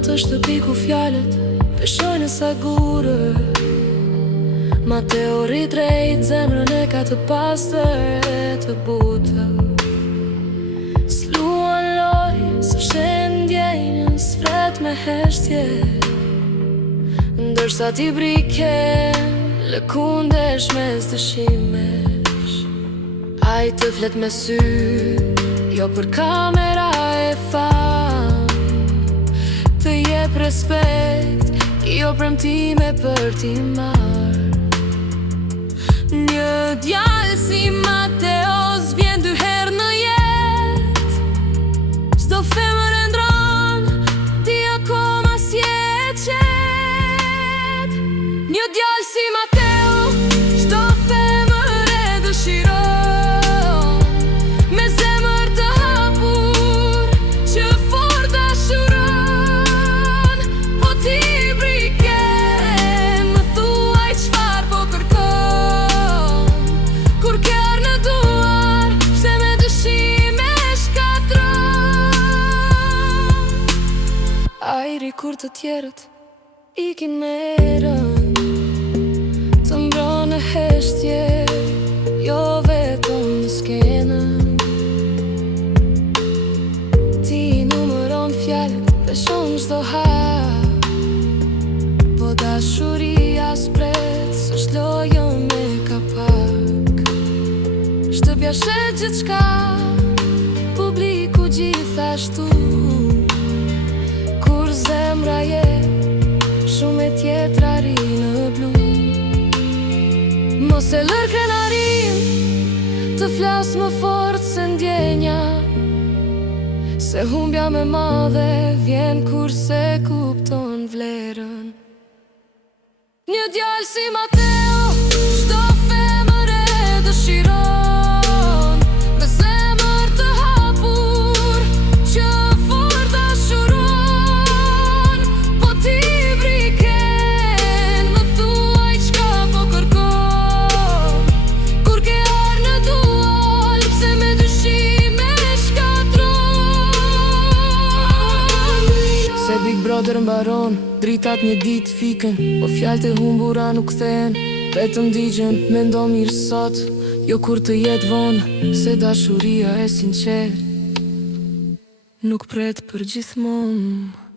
atë shtëpi ku fjalët peshojnë sa gurë. Ma teori drejt zemrën e ka të pastër e të butë. S'luan loj, s'fshen ndjenjën, s'fret me heshtje. Ndërsa ti briken, lëkundesh mes dëshimesh. Ai të flet me sy, jo për kamera e fam. Të jep respekt, jo premtime për t'i marr. Një djalë si Mateos vjen dy herë në jetë. Çdo femër e ndron, ti akoma s'je qetë. Një djalë si Mateo, çdo femër e dëshiron. Me zemër të hapur, që fort dashuron. Po ti briken, më thuaj çfarë po kërkon. Kur ke arë në duar, pse me dëshime shkatron. Ajri kur të tjerët ikin me erën, të mbron në heshtje, jo vetëm në skenën. Ti numëron fjalët, peshon çdo hap. Po dashuria s'pret, s'është lojë me kapak. Shtëpja shet gjithçka, publiku gjithashtu. Kur zemra je shumë e tjetra ri në blu. Mos e lër krenarin, të flas më fort se ndjenja. Se humbja me madhe vjen kur se kupton vlerën. Një djalë si Mateo, çdo femër e dëshiron. Me zemër të hapur, që fort dashuron. Po ti briken, më thuaj çka po kërkon. Kur ke arë në duar, pse me dyshime shkatron. Se Big Brother mbaron, dritat një ditë fiken, po fjalët e humbura nuk kthehen. Vetëm digjen, mendo mirë sot, jo kur të jetë vonë. Se dashuria e sinqert nuk pret për gjithmonë.